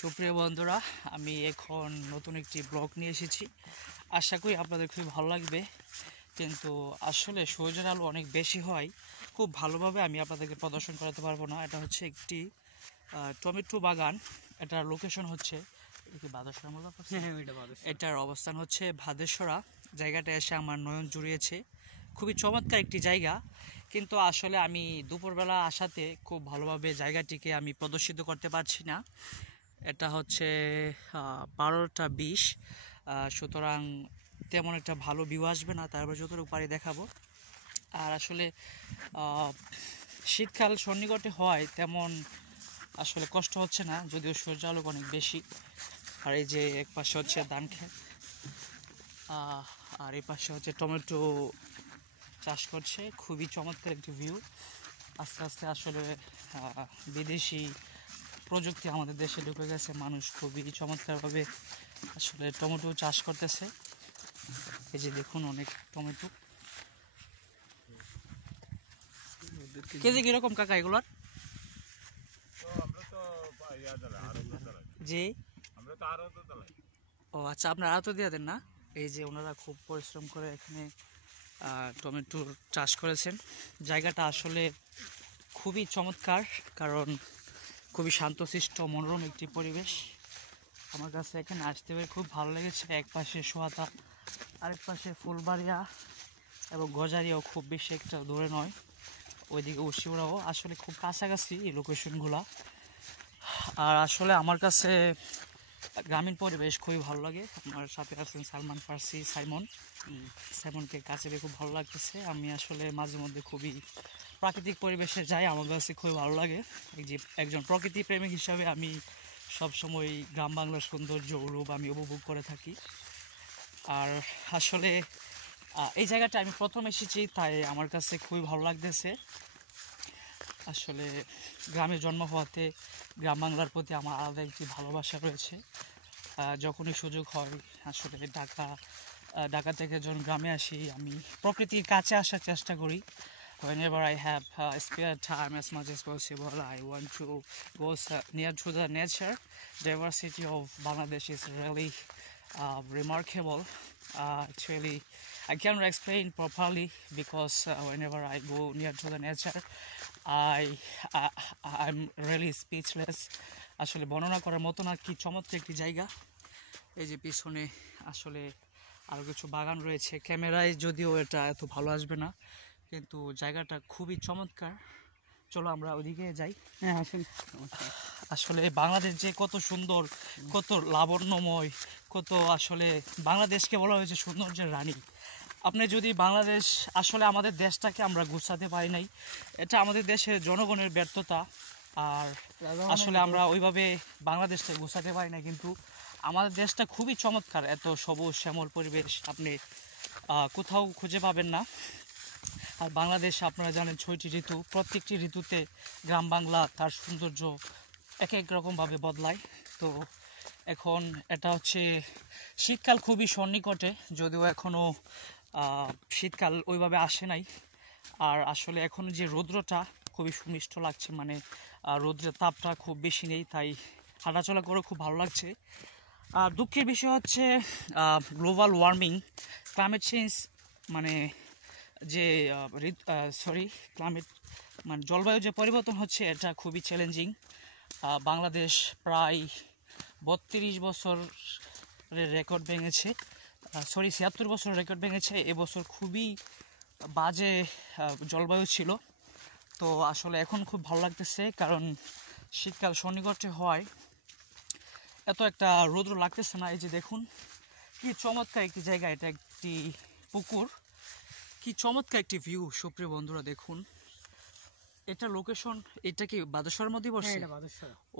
সুপ্রিয় বন্ধুরা, আমি এখন নতুন একটি ব্লগ নিয়ে এসেছি। আশা করি আপনাদের খুবই ভালো লাগবে। কিন্তু আসলে সূর্যের আলো অনেক বেশি হয়, খুব ভালোভাবে আমি আপনাদেরকে প্রদর্শন করাতে পারবো না। এটা হচ্ছে একটি টমেটো বাগান। এটার লোকেশন হচ্ছে এটার অবস্থান হচ্ছে ভাদেশ্বরা। জায়গাটা এসে আমার নয়ন জুড়িয়েছে, খুবই চমৎকার একটি জায়গা। কিন্তু আসলে আমি দুপুরবেলা আসাতে খুব ভালোভাবে জায়গাটিকে আমি প্রদর্শিত করতে পারছি না। এটা হচ্ছে 12টা 20, সুতরাং তেমন একটা ভালো ভিউ আসবে না। তারপর যতটুকু পারি দেখাবো। আর আসলে শীতকাল সন্নিকটে হয় তেমন আসলে কষ্ট হচ্ছে না, যদিও সূর্যালোক অনেক বেশি। আর এই যে এক পাশে হচ্ছে ধান ক্ষেত, আর এই পাশে হচ্ছে টমেটো চাষ করছে। খুবই চমৎকার একটি ভিউ। আস্তে আস্তে আসলে বিদেশি প্রযুক্তি আমাদের দেশে ঢুকে গেছে। মানুষ খুবই চমৎকারভাবে আসলে টমেটো চাষ করতেছে। এই যে দেখুন, অনেক টমেটো। কেজি কিরকম কাকা এগুলার? জি, ও আচ্ছা, আপনারা আড়ত দিয়ে দেন না? এই যে ওনারা খুব পরিশ্রম করে এখানে টমেটোর চাষ করেছেন। জায়গাটা আসলে খুবই চমৎকার, কারণ খুবই শান্তশিষ্ট মনোরম একটি পরিবেশ। আমার কাছে এখানে আসতে পেরে খুব ভালো লেগেছে। এক পাশে সোহাতা, আরেক পাশে ফুলবাড়িয়া এবং গজারিয়াও খুব বেশি একটা দূরে নয়। ওইদিকে উশিওড়াও আসলে খুব কাছাকাছি এই লোকেশনগুলা। আর আসলে আমার কাছে গ্রামীণ পরিবেশ খুবই ভালো লাগে। আমার সাথে আছেন সালমান ফার্সি, সাইমনকে কাছে পেয়ে খুব ভালো লাগতেছে। আমি আসলে মাঝে মধ্যে খুবই প্রাকৃতিক পরিবেশে যাই, আমার কাছে খুবই ভালো লাগে। একজন প্রকৃতি প্রেমিক হিসাবে আমি সবসময় গ্রাম বাংলার সৌন্দর্য রূপ আমি উপভোগ করে থাকি। আর আসলে এই জায়গাটা আমি প্রথম এসেছি, তাই আমার কাছে খুবই ভালো লাগতেছে। আসলে গ্রামে জন্ম হওয়াতে গ্রাম বাংলার প্রতি আমার আলাদা একটি ভালোবাসা রয়েছে। যখনই সুযোগ হয় আসলে ঢাকা থেকে যখন গ্রামে আসি, আমি প্রকৃতির কাছে আসার চেষ্টা করি। Whenever I have spare time as much as possible, I want to go near to the nature. Diversity of Bangladesh is really remarkable. Actually, I cannot explain properly because whenever I go near to the nature, I'm really speechless. আসলে বর্ণনা করার মতো না, কি চমৎকার একটি জায়গা। এই যে পিছনে আসলে আরও কিছু বাগান রয়েছে। ক্যামেরায় যদিও এটা এত ভালো আসবে না, কিন্তু জায়গাটা খুবই চমৎকার। চলো আমরা ওইদিকে যাই। হ্যাঁ, আসুন। আসলে বাংলাদেশ যে কত সুন্দর, কত লাবণ্যময়, কত আসলে বাংলাদেশকে বলা হয়েছে সৌন্দর্যের রানী। আপনি যদি বাংলাদেশ, আসলে আমাদের দেশটাকে আমরা গুছাতে পারি নাই, এটা আমাদের দেশের জনগণের ব্যর্থতা। আর আসলে আমরা ওইভাবে বাংলাদেশটা গুছাতে পারি না, কিন্তু আমাদের দেশটা খুবই চমৎকার। এত সবুজ শ্যামল পরিবেশ আপনি কোথাও খুঁজে পাবেন না। আর বাংলাদেশ আপনারা জানেন 6টি ঋতু, প্রত্যেকটি ঋতুতে গ্রাম বাংলা তার সৌন্দর্য এক এক রকমভাবে বদলায়। তো এখন এটা হচ্ছে শীতকাল খুবই সন্নিকটে, যদিও এখনও শীতকাল ওইভাবে আসে নাই। আর আসলে এখন যে রৌদ্রটা খুবই সুমিষ্ট লাগছে, মানে রৌদ্রের তাপটা খুব বেশি নেই, তাই হাঁটাচলা করে খুব ভালো লাগছে। আর দুঃখের বিষয় হচ্ছে গ্লোবাল ওয়ার্মিং, ক্লাইমেট চেঞ্জ, মানে যে ক্লাইমেট মানে জলবায়ু যে পরিবর্তন হচ্ছে, এটা খুবই চ্যালেঞ্জিং। বাংলাদেশ প্রায় 32 বছরের রেকর্ড ভেঙেছে, 76 বছরের রেকর্ড ভেঙেছে। এবছর খুবই বাজে জলবায়ু ছিল। তো আসলে এখন খুব ভালো লাগতেছে, কারণ শীতকাল সন্নিকটে হওয়ায় এত একটা রৌদ্র লাগতেছে না। এই যে দেখুন, কি চমৎকার একটি জায়গা, এটা একটি পুকুর, কি চমৎকার একটি ভিউ। সুপ্রিয় বন্ধুরা দেখুন, এটা লোকেশন, এটা কি বাদেশ্বরের মধ্যে পড়ছে?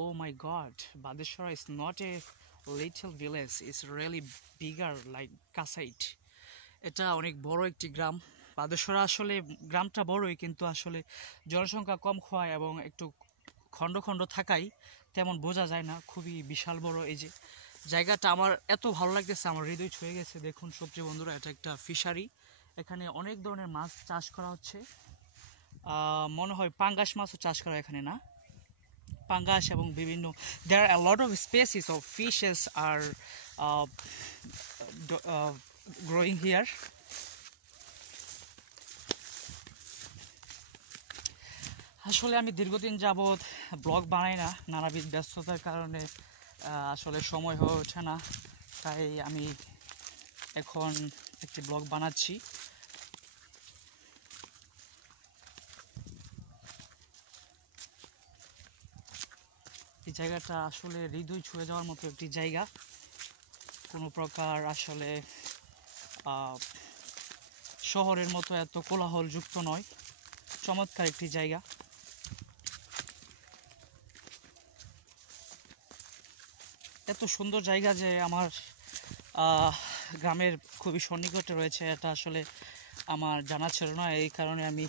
Oh my god, Badeshwara is not a little village, it's really bigger like কাসাইট। এটা অনেক বড় একটি গ্রাম। বাদেশ্বরা আসলে গ্রামটা বড়ই, কিন্তু আসলে জনসংখ্যা কম হওয়ায় এবং একটু খণ্ড খণ্ড থাকাই তেমন বোঝা যায় না। খুবই বিশাল বড় এই যে জায়গাটা, আমার এত ভালো লাগতেছে, আমার হৃদয় ছুঁয়ে গেছে। দেখুন সুপ্রিয় বন্ধুরা, এটা একটা ফিশারি। এখানে অনেক ধরনের মাছ চাষ করা হচ্ছে। মনে হয় পাঙ্গাস মাছও চাষ করা এখানে, না? পাঙ্গাস এবং বিভিন্ন there are a lot of species of fishes are uh, growing here. আসলে আমি দীর্ঘদিন যাবৎ ব্লগ বানাই না, নানাবিধ ব্যস্ততার কারণে আসলে সময় হয়ে ওঠে না, তাই আমি এখন একটি ব্লগ বানাচ্ছি। এই জায়গাটা আসলে হৃদয় ছুঁয়ে যাওয়ার মতো একটি জায়গা, কোনো প্রকার আসলে শহরের মতো এত কোলাহলযুক্ত নয়, চমৎকার একটি জায়গা। এত সুন্দর জায়গা যে আমার গ্রামের খুবই সন্নিকটে রয়েছে, এটা আসলে আমার জানা ছিল না। এই কারণে আমি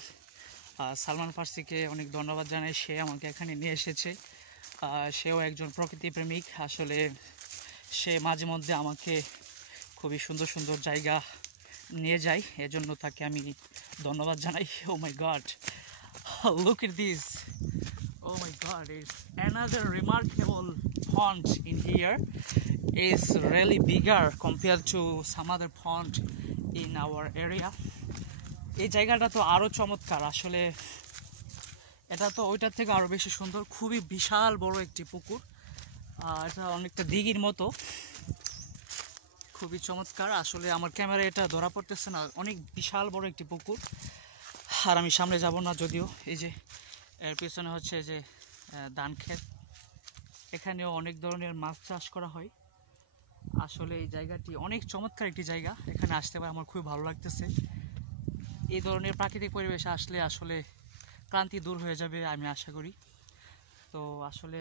সালমান ফার্সিকে অনেক ধন্যবাদ জানাই, সে আমাকে এখানে নিয়ে এসেছে। সেও একজন প্রকৃতিপ্রেমিক, আসলে সে মাঝে মধ্যে আমাকে খুবই সুন্দর সুন্দর জায়গা নিয়ে যায়, এজন্য তাকে আমি ধন্যবাদ জানাই। ও my god, look at this. Oh my god, it's another remarkable pond in here. It's really bigger compared to some other pond in our area. এই জায়গাটা তো আরো চমৎকার, আসলে এটা তো ওইটার থেকে আরো বেশি সুন্দর, খুবই বিশাল বড় একটি পুকুর, এটা অনেকটা দিঘির মতো, খুবই চমৎকার। আসলে আমার ক্যামেরা এটা ধরা পড়তেছে না, অনেক বিশাল বড় একটি পুকুর। আর আমি সামনে যাব না যদিও। এই যে এর পেছনে হচ্ছে যে ধান ক্ষেত, এখানেও অনেক ধরনের মাছ চাষ করা হয়। আসলে এই জায়গাটি অনেক চমৎকার একটি জায়গা, এখানে আসতে পারে আমার খুব ভালো লাগতেছে। এই ধরনের প্রাকৃতিক পরিবেশে আসলে আসলে ক্লান্তি দূর হয়ে যাবে আমি আশা করি। তো আসলে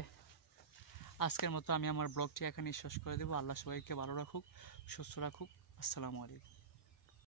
আজকের মতো আমি আমার ব্লগটি এখানে শেষ করে দেবো। আল্লাহ সবাইকে ভালো রাখুক, সুস্থ রাখুক। আসসালামু আলাইকুম।